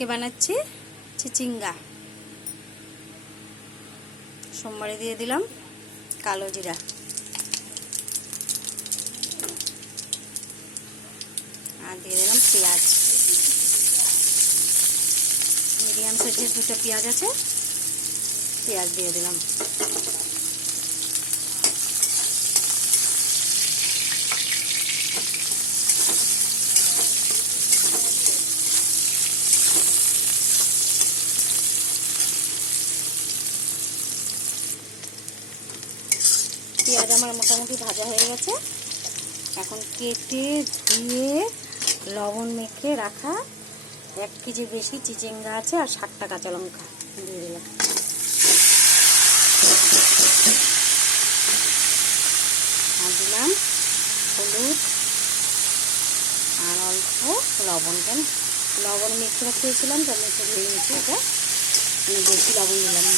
আজকে বানাচ্ছি চিচিঙ্গা। সোমবারে দিয়ে দিলাম কালো জিরা, আর দিয়ে দিলাম পেঁয়াজ। মিডিয়াম সাইজের দুটো পেঁয়াজ আছে, পেঁয়াজ দিয়ে দিলাম। পেঁয়াজ আমার মোটামুটি ভাজা হয়ে গেছে। এখন কেটে ধুয়ে লবণ মেখে রাখা 1 কেজি বেশি চিচিঙ্গা আছে, আর 7টা কাঁচা লঙ্কা দিয়ে দিলাম। আর দিলাম হলুদ আর অল্প লবণ। কেন লবণ মেখে রাখিয়েছিলাম, তো মেখে ধুয়ে নিচ্ছি, এটা মানে বেশি লবণ দিলাম না।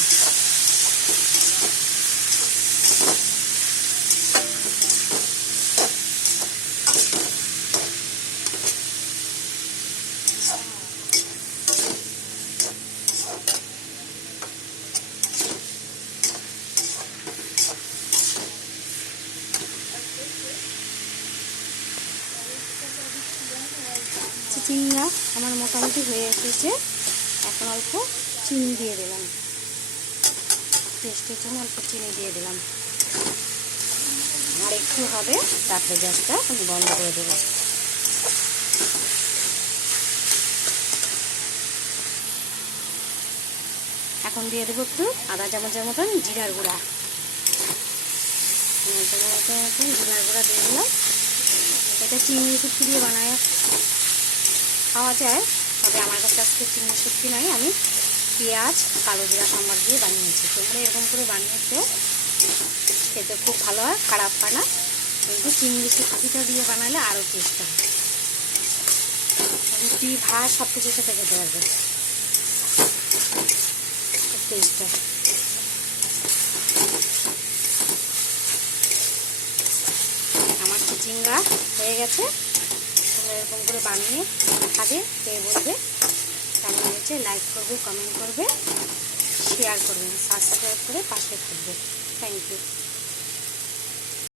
চিচিঙ্গা আমার মোটামুটি হয়ে এসেছে। এখন অল্প চিনি দিয়ে দিলাম, টেস্টের জন্য অল্প চিনি দিয়ে দিলাম। আর একটু হবে, তারপরে গ্যাসটা বন্ধ করে দেবো। এখন দিয়ে দেবো একটু আধা চামচের মতন জিরার গুঁড়া। জিরার গুঁড়া দিয়ে দিলাম। এটা চিংড়ি শুটকি দিয়ে বানায় খাওয়া যায়, তবে আমার কাছে আজকে চিংড়ি শুটকি নয়, আমি পেঁয়াজ কালো জিরা সম্বার দিয়ে বানিয়েছি। তোমরা এরকম করে বানিয়েছো, খেতে খুব ভালো হয়, খারাপ হয় না। কিন্তু চিংড়ি শুটকিটা দিয়ে বানালে আরও টেস্ট হয়। রুটি ভাত সব কিছুর সাথে খেতে পারবে, খুব টেস্ট হয়। আমার চিচিঙ্গা হয়ে গেছে। তোমরা এরকম করে বানিয়ে খাবে, খেয়ে বলবে কেমন হয়েছে। লাইক করবে, কমেন্ট করবে, শেয়ার করবেন, সাবস্ক্রাইব করে পাশে থাকবে। Thank you.